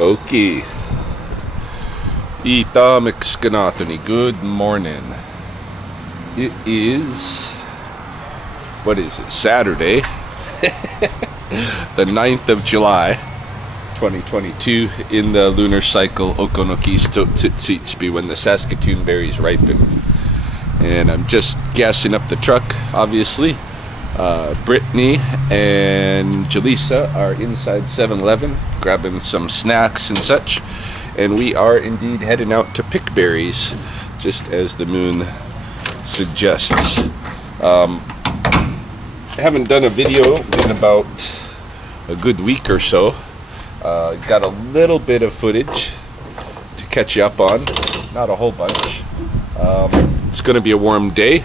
Okay. Ita Mixkanatoni. Good morning. It is, what is it, Saturday, the 9th of July, 2022, in the lunar cycle Okonokis Totsitzitspi, when the Saskatoon berries ripen. And I'm just gassing up the truck, obviously. Brittany and Jaleesa are inside 7-Eleven grabbing some snacks and such, and we are indeed heading out to pick berries, just as the moon suggests. Haven't done a video in about a good week or so. Got a little bit of footage to catch you up on, not a whole bunch. It's going to be a warm day.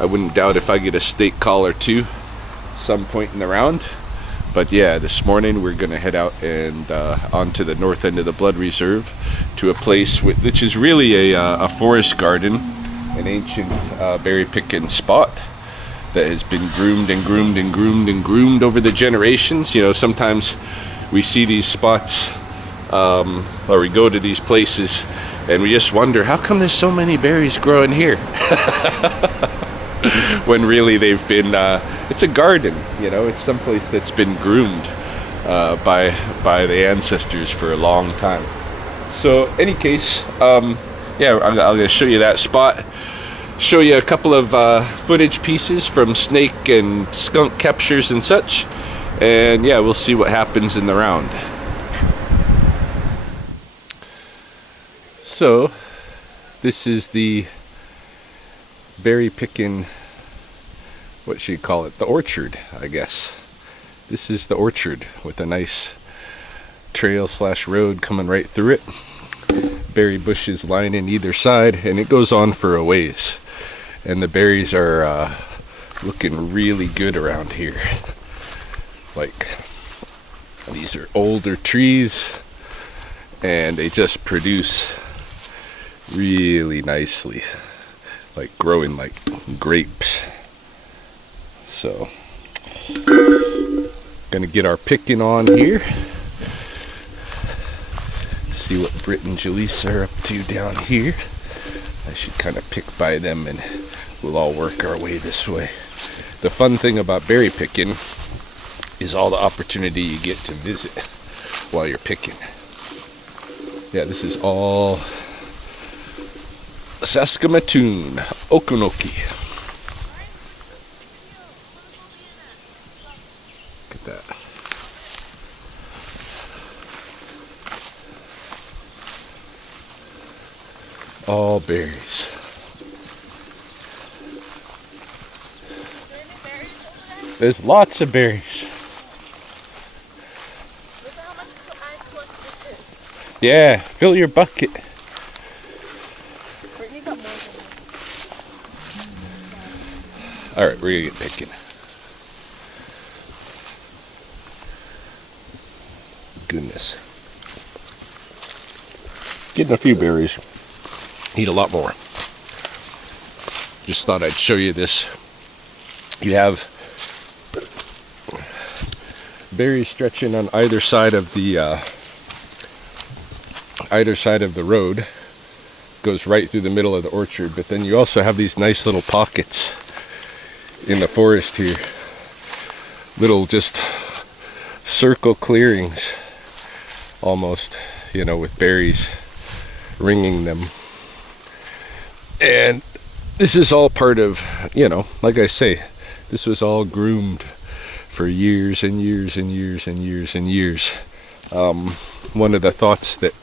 I wouldn't doubt if I get a steak call or two some point in the round. But yeah, this morning we're going to head out and onto the north end of the Blood Reserve to a place which is really a forest garden, an ancient berry picking spot that has been groomed and groomed and groomed and groomed over the generations. You know, sometimes we see these spots or we go to these places and we just wonder, how come there's so many berries growing here? When really they've been, it's a garden, you know, it's someplace that's been groomed by the ancestors for a long time. So, any case, yeah, I'm going to show you that spot, show you a couple of footage pieces from snake and skunk captures and such, and yeah, we'll see what happens in the round. So, this is the berry picking, what should you call it, the orchard, I guess. This is the orchard with a nice trail / road coming right through it, berry bushes lining either side, and it goes on for a ways, and the berries are looking really good around here. Like, these are older trees and they just produce really nicely, like growing like grapes. So, gonna get our picking on here. See what Britt and Jaleesa are up to down here. I should kind of pick by them and we'll all work our way this way. The fun thing about berry picking is all the opportunity you get to visit while you're picking. Yeah, this is all Saskatoon, Okonoki. Look at that. All berries. There's lots of berries. Look at how much I collected. Yeah, fill your bucket. Brittany got more than that. Alright, we're gonna get picking. Goodness. Getting a few berries. Eat a lot more. Just thought I'd show you this. You have berries stretching on either side of the road. Goes right through the middle of the orchard, but then you also have these nice little pockets in the forest here, little just circle clearings almost, you know, with berries ringing them. And this is all part of, you know, like I say, this was all groomed for years and years and years and years and years. One of the thoughts that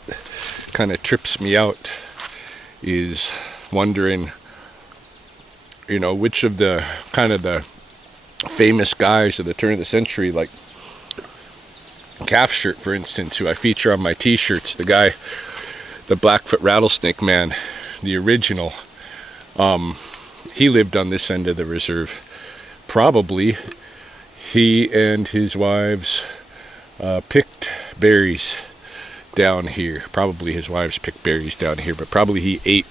kind of trips me out is wondering, you know, which of the kind of the famous guys of the turn of the century, like Calf Shirt, for instance, who I feature on my t-shirts, the guy, the Blackfoot Rattlesnake man, the original, he lived on this end of the reserve. Probably he and his wives picked berries down here. Probably his wives picked berries down here, but probably he ate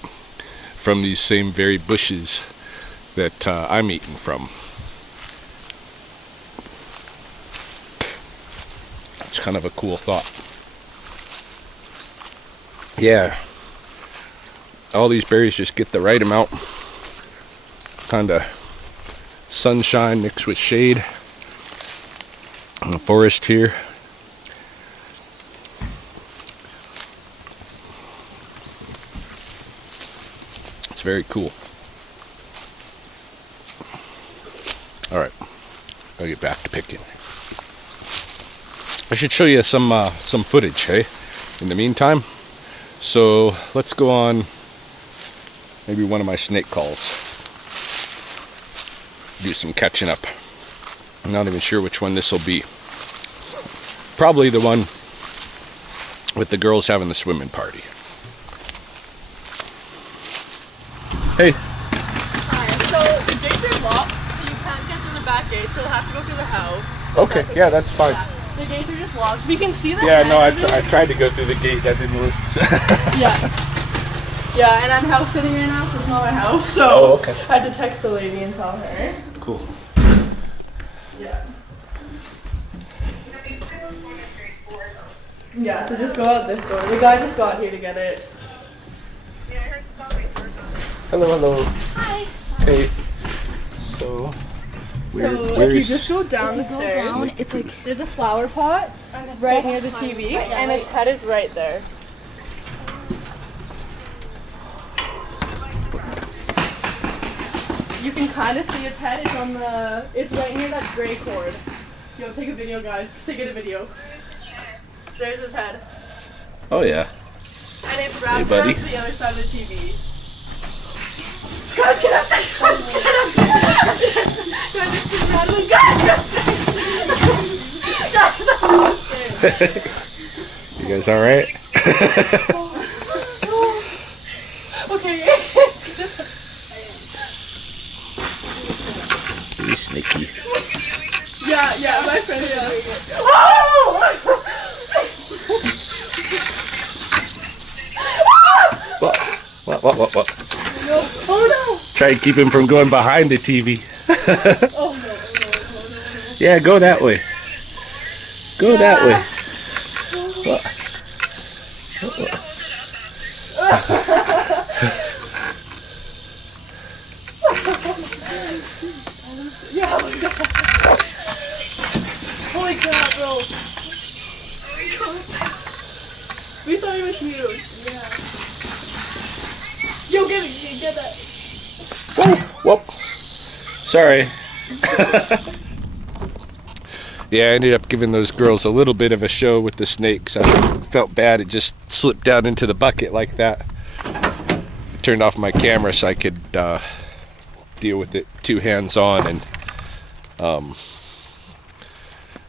from these same very bushes that I'm eating from. It's kind of a cool thought. Yeah, all these berries just get the right amount. Kind of sunshine mixed with shade in the forest here. It's very cool. All right, I'll get back to picking. I should show you some footage, hey, in the meantime. So let's go on maybe one of my snake calls. Do some catching up. I'm not even sure which one this will be. Probably the one with the girls having the swimming party. Hey. Hi. So the gates are locked, so you can't get through the back gate, so you'll have to go through the house. Okay, yeah, that's fine. Yeah. The gates are just locked. We can see the Yeah, no, I head of it. tried to go through the gate. That didn't work. Yeah. Yeah, and I'm house sitting right now, so it's not my house. So Oh, okay. I had to text the lady and tell her. Cool. Yeah. Yeah, so just go out this door. The guy just got here to get it. Hello, hello. Hi. Hey. So, So if you just go down the stairs, It's like there's a flower pot right near the TV, and its head is right there. You can kind of see its head. It's on the. It's right near that gray cord. Yo, take a video, guys. Take it a video. There's his head, oh yeah. and it's wrapped buddy. around to the other side of the TV. Guys, get up! Guys, get up! Guys, just keep rattling. Guys, get up! Guys, You guys all right? okay. Sneaky. Yeah, my friend. Yeah. Oh! What? No. Oh no! Try and keep him from going behind the TV. Oh no! Yeah, go that way. Go that way. What? Yeah, oh my god. Holy crap, bro. We thought he was huge. Yeah. Yo, get that. Whoop. Sorry. Yeah, I ended up giving those girls a little bit of a show with the snakes. I felt bad it just slipped down into the bucket like that. I turned off my camera so I could deal with it two hands on and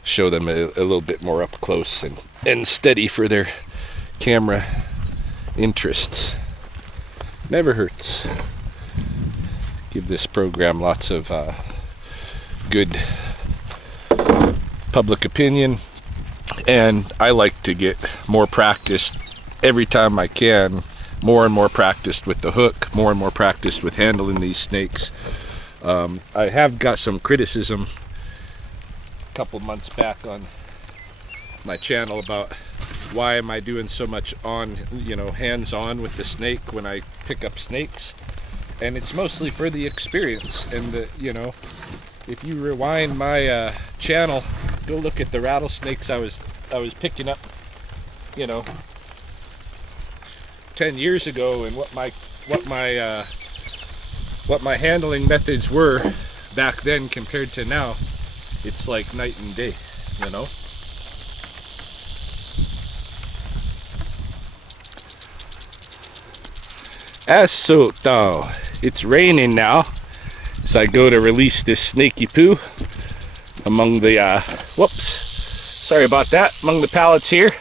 show them a little bit more up close and steady for their camera interests. Never hurts. Give this program lots of good public opinion, and I like to get more practice every time I can, more and more practiced with the hook, more and more practiced with handling these snakes. I have got some criticism a couple months back on my channel about why am I doing so much hands-on with the snake when I pick up snakes, and it's mostly for the experience. And if you rewind my channel, go look at the rattlesnakes I was picking up 10 years ago, and what my handling methods were back then compared to now. It's like night and day, So it's raining now, so I go to release this snaky poo among the sorry about that, among the pallets here.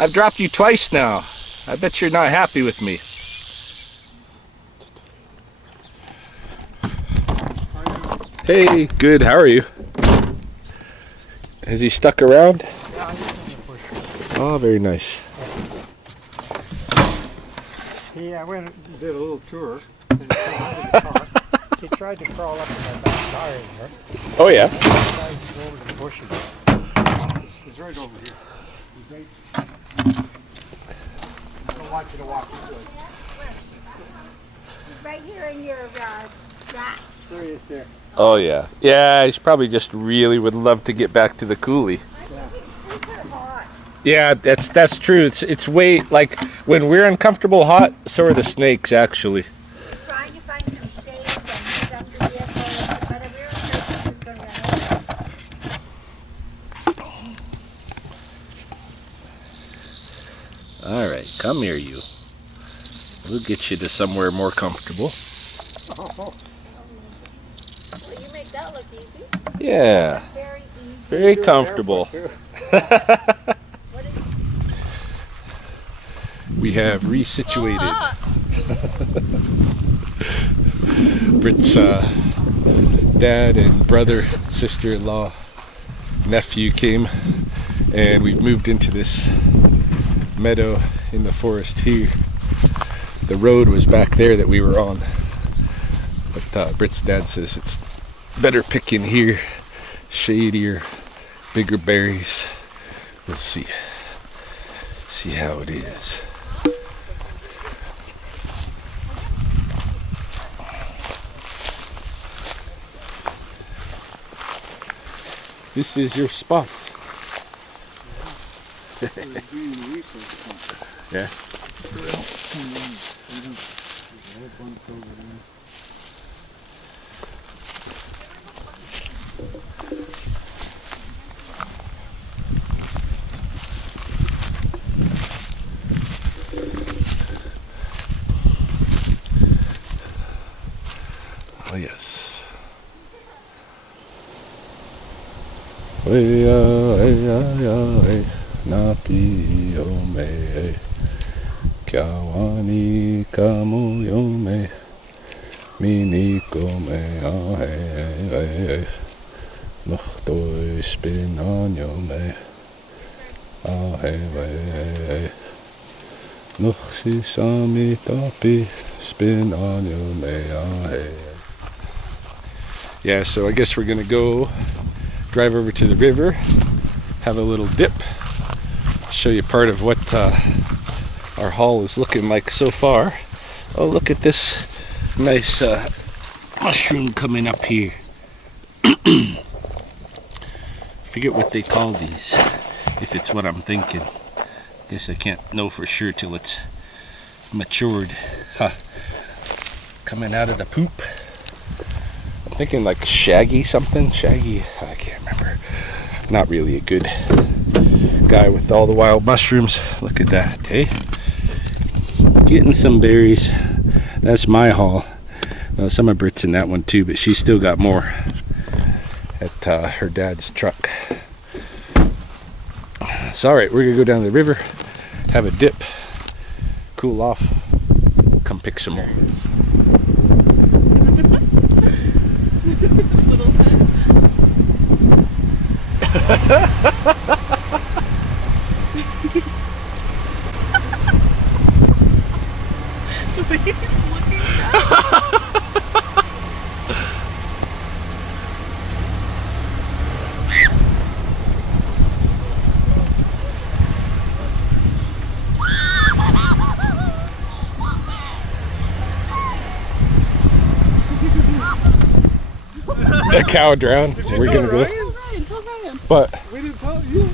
I've dropped you twice now. I bet you're not happy with me. Hey, good, how are you? Has he stuck around? Yeah, I just in the bush. Oh, very nice. I went and did a little tour. And he came out of the car. He tried to crawl up in my back tire there. Oh yeah. He tried to go over to the bush again. He's right over here. He's right. want you to walk this way. Right here in your grass. There he is there. Oh yeah. Yeah, he's probably just really would love to get back to the coulee. It's super hot. Yeah, that's true. It's way like when we're uncomfortable hot, so are the snakes actually. He's trying to find some shade and he's up the vehicle, but we're afraid he's going to run over. All right, come here, you. We'll get you to somewhere more comfortable. Well, you make that look easy. Yeah, Very easy. very comfortable. What is We have resituated. Britt's dad and brother, sister-in-law, nephew came, and we've moved into this meadow in the forest here. The road was back there that we were on, but Britt's dad says it's better picking here, shadier, bigger berries. We'll see how it is. This is your spot. Yeah. Oh yes. Napi ome Kiawani kamo yome Miniko me ahe Nochtoi spinan yome Ahe Noxi sami tapi spinan yome ahe. Yeah, so I guess we're gonna go drive over to the river, have a little dip, show you part of what our haul is looking like so far. Oh, look at this nice mushroom coming up here. Forget what they call these, if it's what I'm thinking. Guess I can't know for sure till it's matured. Huh. Coming out of the poop. I'm thinking like shaggy something. Shaggy, I can't remember. Not really a good guy with all the wild mushrooms. Look at that, hey? Getting some berries. That's my haul. Well, some of Britt's in that one too, but she's still got more at her dad's truck. So alright, we're gonna go down to the river, have a dip, cool off, come pick some more. This little head. The way he's looking at. A cow drowned. We're gonna go. Ryan, tell Ryan. But We didn't tell you.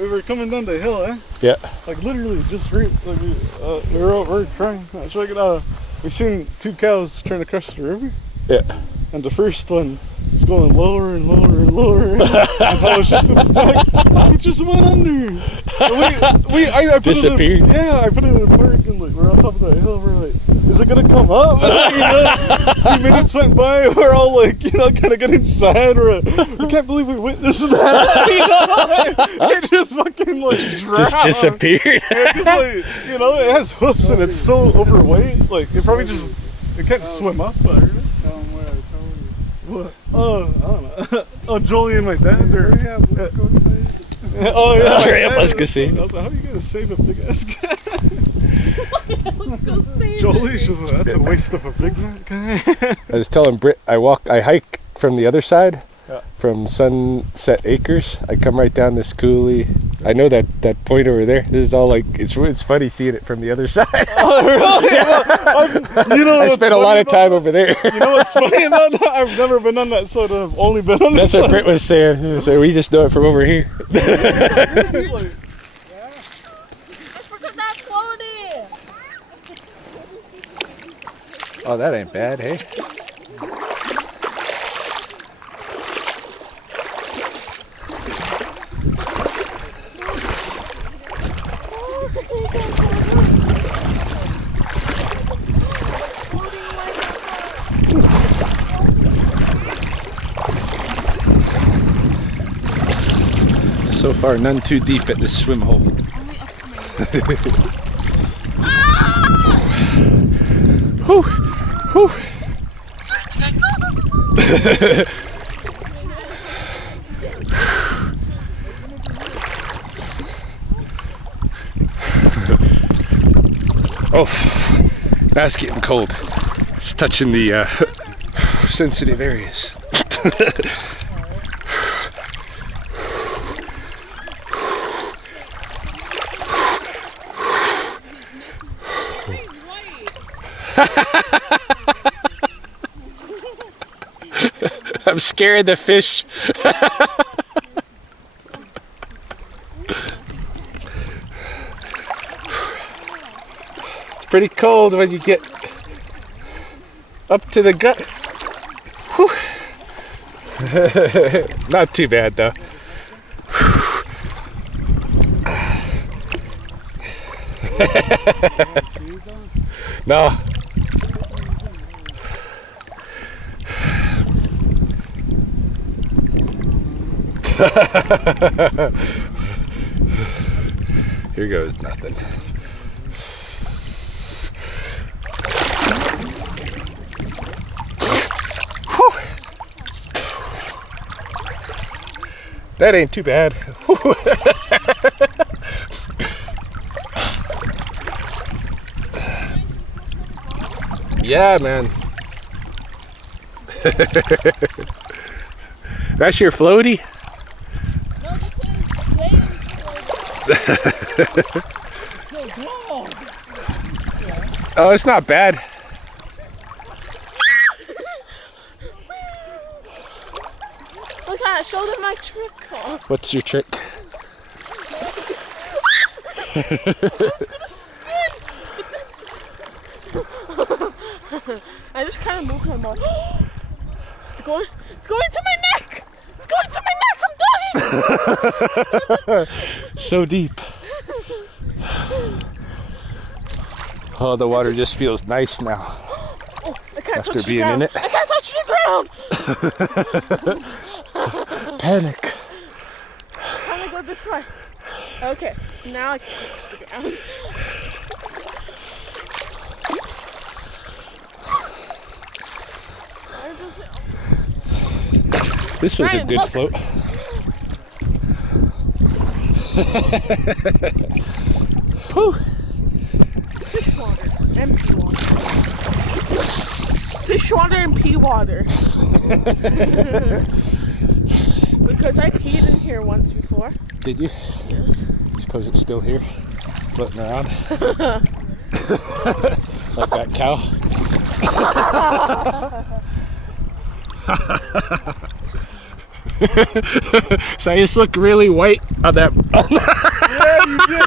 We were coming down the hill, eh? yeah, Like literally just right. Like we were out, we're trying. Check it out. We seen two cows trying to cross the river, yeah. and the first one is going lower and lower and lower. Until it's just stuck. It just went under. I put Disappeared? I put it in the park and like we're on top of that hill. We're like, is it gonna come up? Like, 2 minutes went by. We're all like, kind of getting sad. We can't believe we witnessed that. It just fucking like drowned. Just disappeared. It just like, it has hoofs and it's so overweight. Like it probably just it can't swim up. Tell him where I told you. What? Oh, I don't know. Oh, Jolie and my dad. Oh yeah. Hurry up, let's go see. I was like, how are you gonna save a big ass guy? Let's go save Jolie, it. she's like, that's a waste of a big man guy. I was telling Britt, I hike from the other side, from Sunset Acres. I come right down this coulee. I know that point over there. This is all like it's funny seeing it from the other side. Oh, really? You know, I spent a lot of time over there. You know what's funny about that? I've never been on that side. I've only been on That's this what Britt was saying. So we just know it from over here. I forgot that floaty. Oh, that ain't bad, hey? So far, none too deep at this swim hole. Whew. Whew. Oh, that's getting cold. It's touching the sensitive areas. I'm scared the fish. It's pretty cold when you get up to the gut. Whew. Not too bad though. No. Here goes nothing. Whew. That ain't too bad. Yeah, man. That's your floaty? No, this is waiting for Oh, it's not bad. Look, I showed him my trick. Oh. What's your trick? It's gonna spin. I just kind of moved him off. It's going to my neck. It's going to my neck. I'm dying. So deep. Oh, the water just feels nice now. Oh, I can't After touch the being in ground. it. I can't touch the ground. Panic. I'm gonna go this way. Okay, now I can touch the ground. This was a Ryan, good look. float. Whew. Fish water and pea water. Fish water and pea water. Because I peed in here once before. Did you? Yes. Suppose it's still here, floating around. Like that cow. So I just look really white on that. Yeah, you did.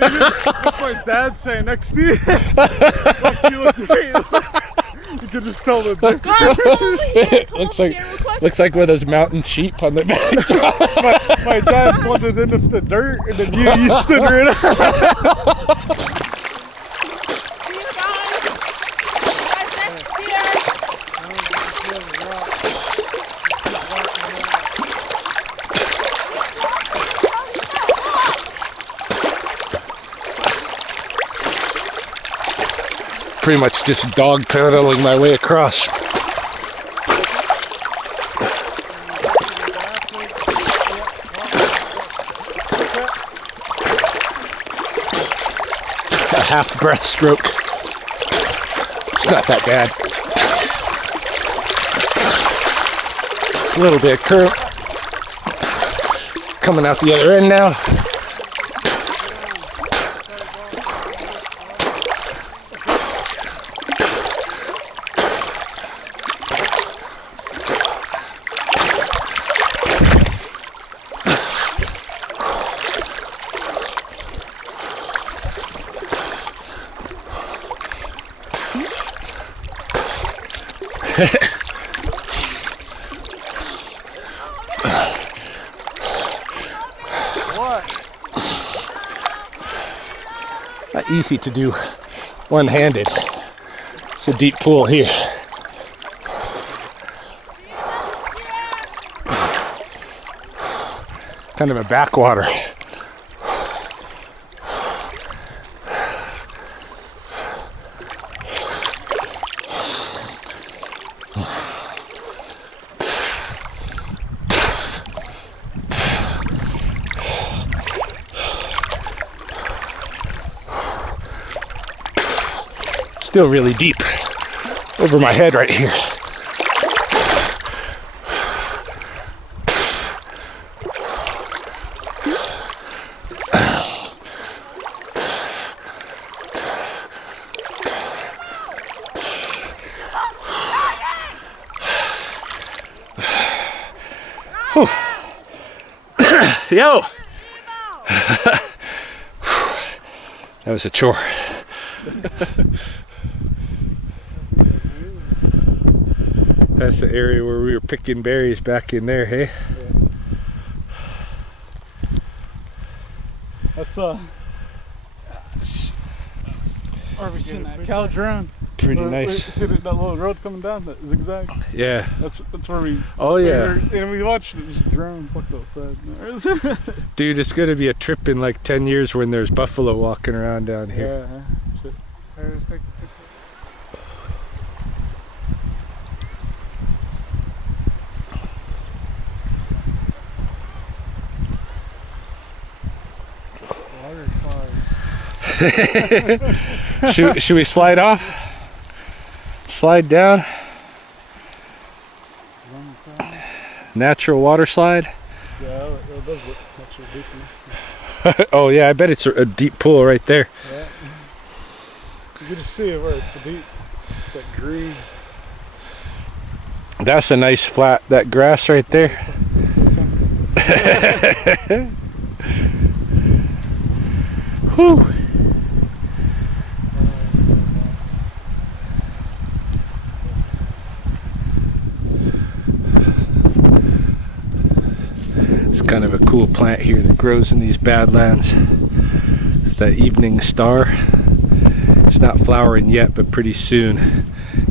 That's my dad saying next to you. Like you look great. You can just tell the difference. looks like one of those mountain sheep on the back. My dad blended in with the dirt, and then you stood right up. See you guys. Guys next year. Pretty much just dog paddling my way across. A half breaststroke. It's not that bad. A little bit of current coming out the other end now. Not easy to do one-handed. It's a deep pool here. Kind of a backwater. Still really deep over my head right here. Whew. Yo! That was a chore. That's the area where we were picking berries back in there, hey? Yeah. That's where we seen that cow drown. Pretty nice. See that little road coming down, that zigzag? Yeah. That's where we. Oh yeah. And we watched it just drown. Fuck outside. Dude, it's gonna be a trip in like 10 years when there's buffalo walking around down here. Yeah. Shit. Let's take a picture. Should we slide off? Slide down? Natural water slide? Yeah, it does look actually deep enough. Oh yeah, I bet it's a deep pool right there. Yeah. You can just see it where it's deep. It's like green. That's a nice flat, that grass right there. Whew. It's kind of a cool plant here that grows in these badlands. It's the evening star. It's not flowering yet, but pretty soon.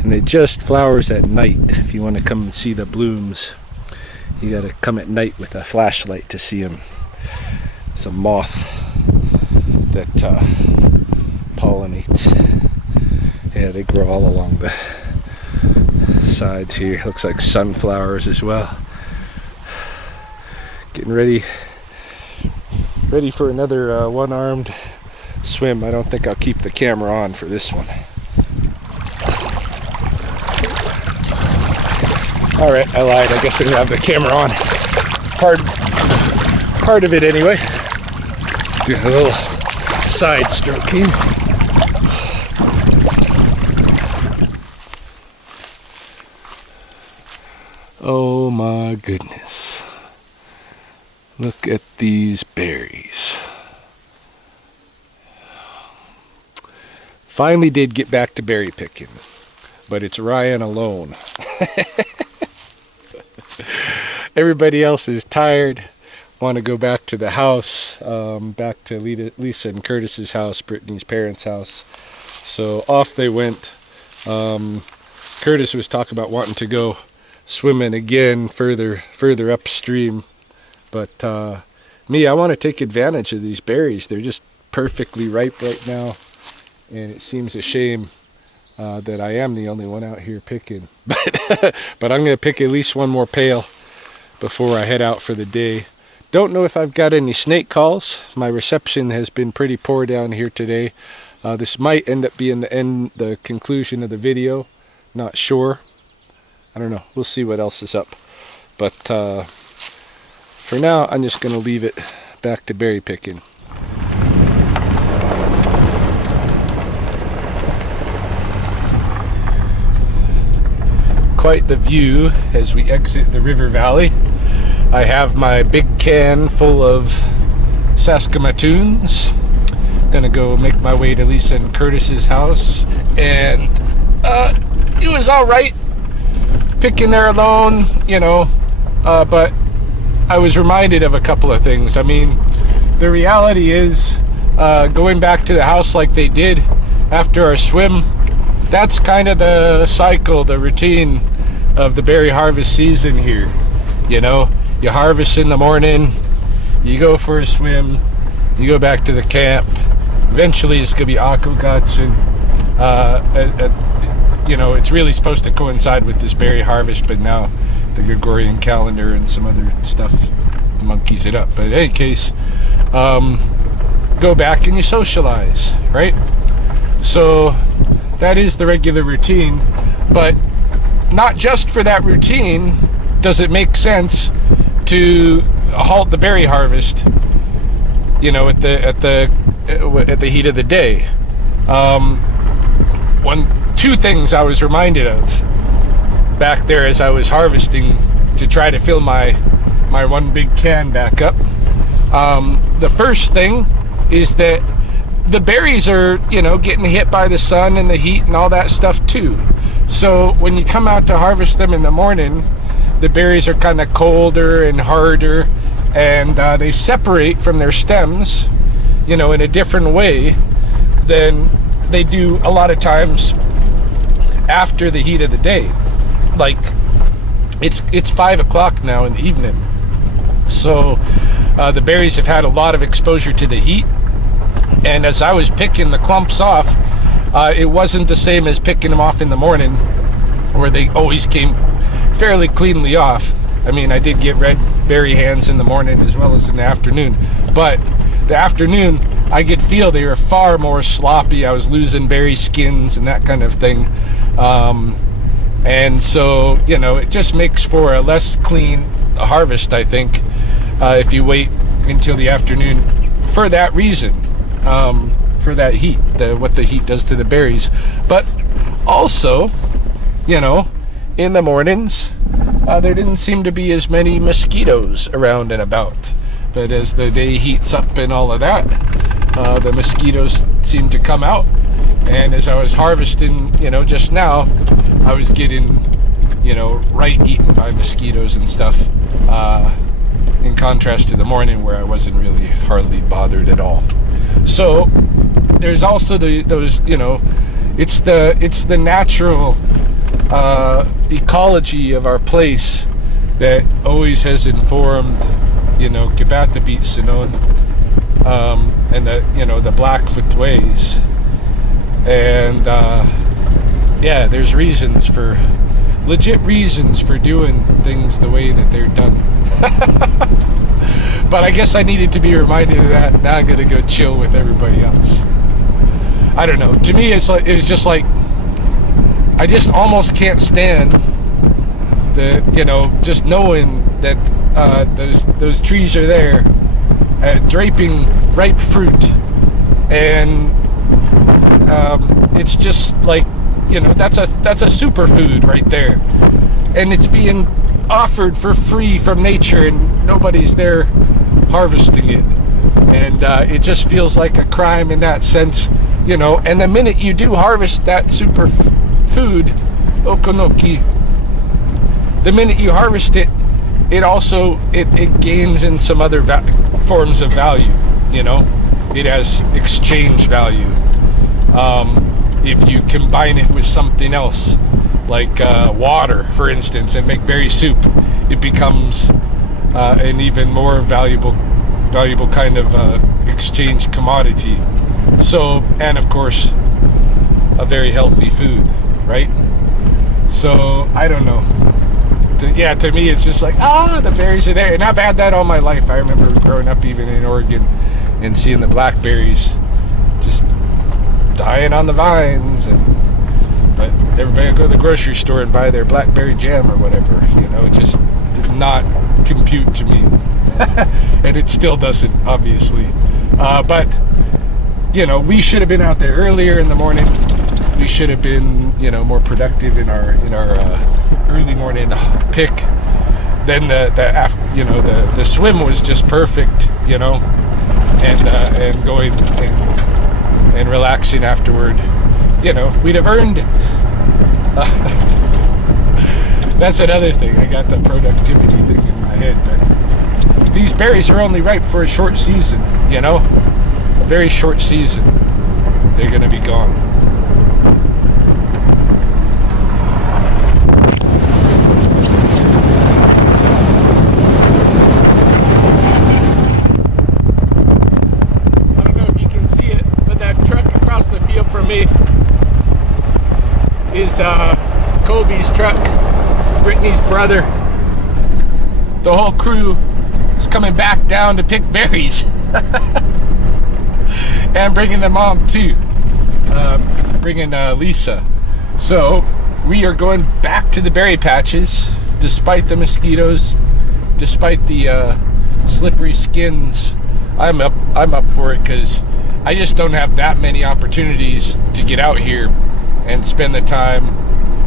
And it just flowers at night. If you want to come and see the blooms, you got to come at night with a flashlight to see them. It's a moth that pollinates. Yeah, they grow all along the sides here. Looks like sunflowers as well. Getting ready for another one-armed swim. I don't think I'll keep the camera on for this one. All right, I lied. I guess I didn't have the camera on. Part of it anyway. Doing a little side stroke here. Oh my goodness. Look at these berries. Finally did get back to berry picking, but it's Ryan alone. Everybody else is tired, want to go back to the house, back to Lisa and Curtis's house, Brittany's parents' house. So off they went. Curtis was talking about wanting to go swimming again further upstream. But me, I want to take advantage of these berries. They're just perfectly ripe right now. And it seems a shame that I am the only one out here picking. But I'm going to pick at least one more pail before I head out for the day. Don't know if I've got any snake calls. My reception has been pretty poor down here today. This might end up being the conclusion of the video. Not sure. I don't know. We'll see what else is up. But for now, I'm just going to leave it back to berry picking. Quite the view as we exit the river valley. I have my big can full of saskatoons. Gonna go make my way to Lisa and Curtis's house, and it was all right picking there alone, you know, but I was reminded of a couple of things. I mean, the reality is, going back to the house like they did after our swim, that's kind of the cycle, the routine of the berry harvest season here. You know, you harvest in the morning, you go for a swim, you go back to the camp. Eventually it's going to be aquaguts, and you know, it's really supposed to coincide with this berry harvest, but now the Gregorian calendar and some other stuff monkeys it up. But in any case, go back and you socialize, right? So that is the regular routine, but not just for that routine does it make sense to halt the berry harvest, you know, at the heat of the day. Two things I was reminded of back there as I was harvesting to try to fill my one big can back up. The first thing is that the berries are, you know, getting hit by the sun and the heat and all that stuff too. So when you come out to harvest them in the morning, the berries are kind of colder and harder, and they separate from their stems, you know, in a different way than they do a lot of times after the heat of the day. Like, it's 5 o'clock now in the evening, so the berries have had a lot of exposure to the heat, and as I was picking the clumps off, it wasn't the same as picking them off in the morning, where they always came fairly cleanly off. I mean, I did get red berry hands in the morning as well as in the afternoon, but the afternoon I could feel they were far more sloppy. I was losing berry skins and that kind of thing, and so, you know, it just makes for a less clean harvest, I think, if you wait until the afternoon for that reason, for that heat, what the heat does to the berries. But also, you know, in the mornings, there didn't seem to be as many mosquitoes around and about. But as the day heats up and all of that, the mosquitoes seemed to come out. And as I was harvesting, you know, just now, I was getting, you know, right eaten by mosquitoes and stuff, in contrast to the morning where I wasn't really hardly bothered at all. So there's also those, you know, it's the natural ecology of our place that always has informed, you know, Gibata beat Sinon, and the, you know, the Blackfoot ways. And yeah, there's legit reasons for doing things the way that they're done. But I guess I needed to be reminded of that. Now I'm gonna go chill with everybody else. I don't know. To me, it was just like, I just almost can't stand the, you know, just knowing that those trees are there, draping ripe fruit, and it's just like, you know, that's a superfood right there, and it's being offered for free from nature, and nobody's there harvesting it, and it just feels like a crime in that sense, you know. And the minute you do harvest that superfood, okonoki, the minute you harvest it, it also it gains in some other forms of value, you know. It has exchange value. If you combine it with something else, like water, for instance, and make berry soup, it becomes an even more valuable kind of exchange commodity. So, and of course, a very healthy food, right? So, I don't know. To me, it's just like, the berries are there. And I've had that all my life. I remember growing up even in Oregon and seeing the blackberries just dying on the vines, but everybody would go to the grocery store and buy their blackberry jam or whatever, you know. It just didn't not compute to me. And it still doesn't, obviously. But, you know, we should have been out there earlier in the morning. We should have been, you know, more productive in our early morning pick. Then the swim was just perfect, you know, and going and relaxing afterward. You know, we'd have earned it. That's another thing. I got the productivity thing in my head, but these berries are only ripe for a short season, you know? A very short season. They're gonna be gone. I don't know if you can see it, but that truck across the field from me is Kobe's truck, Brittany's brother. The whole crew is coming back down to pick berries. And bringing the mom too, bringing Lisa. So we are going back to the berry patches, despite the mosquitoes, despite the slippery skins. I'm up for it because I just don't have that many opportunities to get out here and spend the time.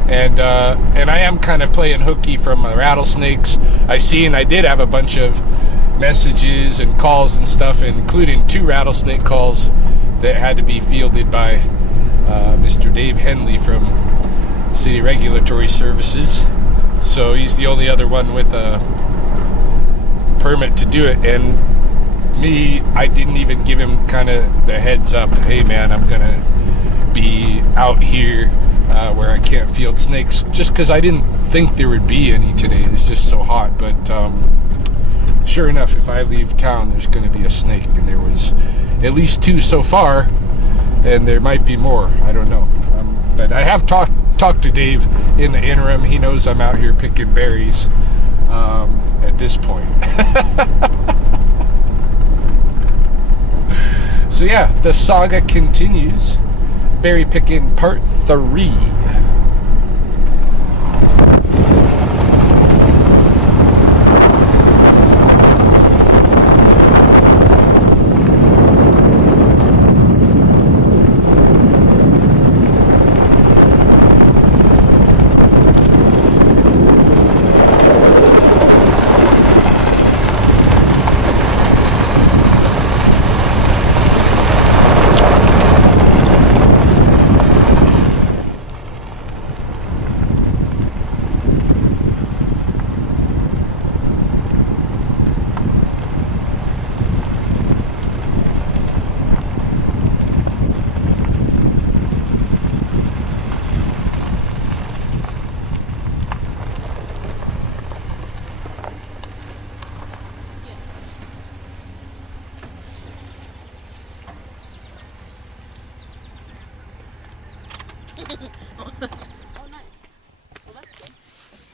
And I am kind of playing hooky from the rattlesnakes. I did have a bunch of messages and calls and stuff, including 2 rattlesnake calls that had to be fielded by Mr. Dave Henley from City Regulatory Services. So he's the only other one with a permit to do it. And me, I didn't even give him kind of the heads up. Hey man, I'm gonna be out here where I can't field snakes, just because I didn't think there would be any today. It's just so hot. But sure enough, if I leave town, there's going to be a snake, and there was at least 2 so far, and there might be more. I don't know. But I have talked to Dave in the interim. He knows I'm out here picking berries at this point. So yeah, the saga continues. Berry picking part 3.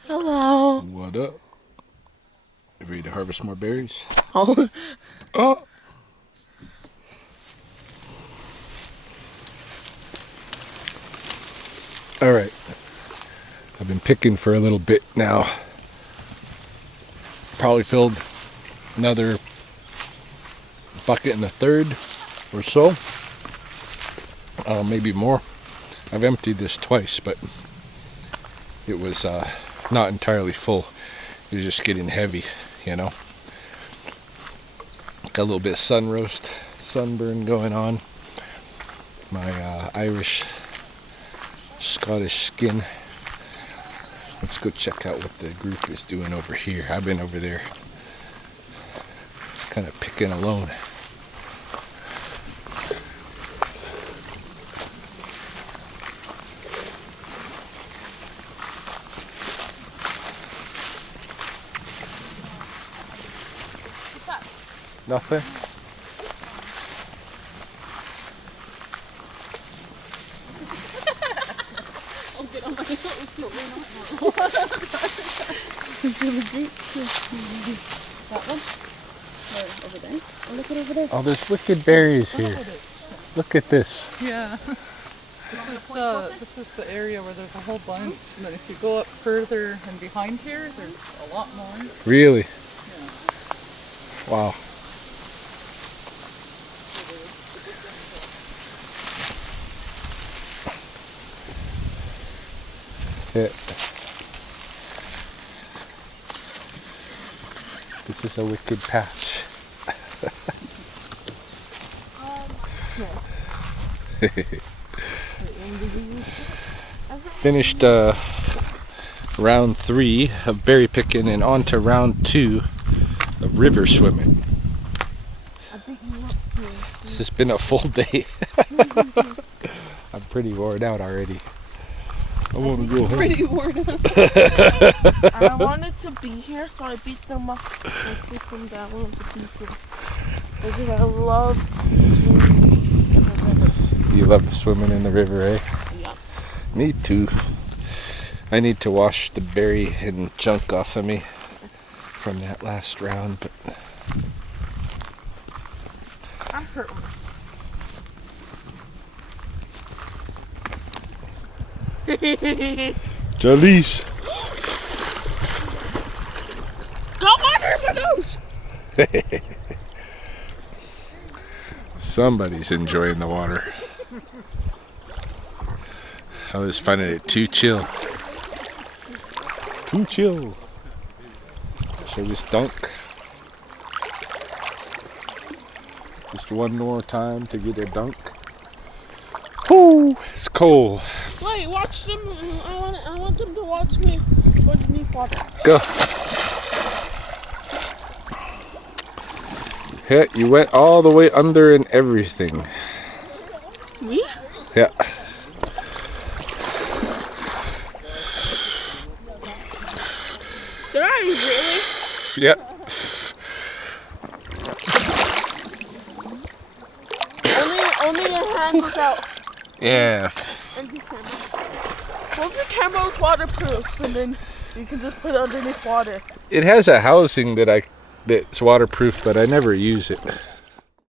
Hello. What up? Ready to harvest more berries? Oh. Oh. All right. I've been picking for a little bit now. Probably filled another bucket and a third or so. Maybe more. I've emptied this twice, but it was not entirely full. It was just getting heavy, you know. Got a little bit of sunburn going on. My Irish Scottish skin. Let's go check out what the group is doing over here. I've been over there kind of picking alone. Nothing? I'll get on my little slip. That one? Or over there? Oh, look at over there. Oh, there's wicked berries here. Look at this. Yeah. This is the area where there's a whole bunch, and then if you go up further and behind here, there's a lot more. Really? Yeah. Wow. Yeah. This is a wicked patch. Finished round 3 of berry picking and on to round 2 of river swimming. This has been a full day. I'm pretty worn out already. I want to go home. Pretty worn out. I wanted to be here, so I beat them up. I beat them down with the people. Because I love swimming in the river. You love swimming in the river, eh? Yeah. Me too. I need to wash the berry and junk off of me from that last round, but I'm hurting. Jalise. Go under my nose! Somebody's enjoying the water. I was finding it too chill. Too chill. So this dunk. Just one more time to get a dunk. Whoo! It's cold. Wait, watch them. I want them to watch me underneath water. Go. Yeah, you went all the way under and everything. Me? Yeah. Did I really? Yeah. Only your hand was out. Yeah. And your camera. Hope your camera was waterproof, and then you can just put it underneath water. It has a housing that's waterproof, but I never use it.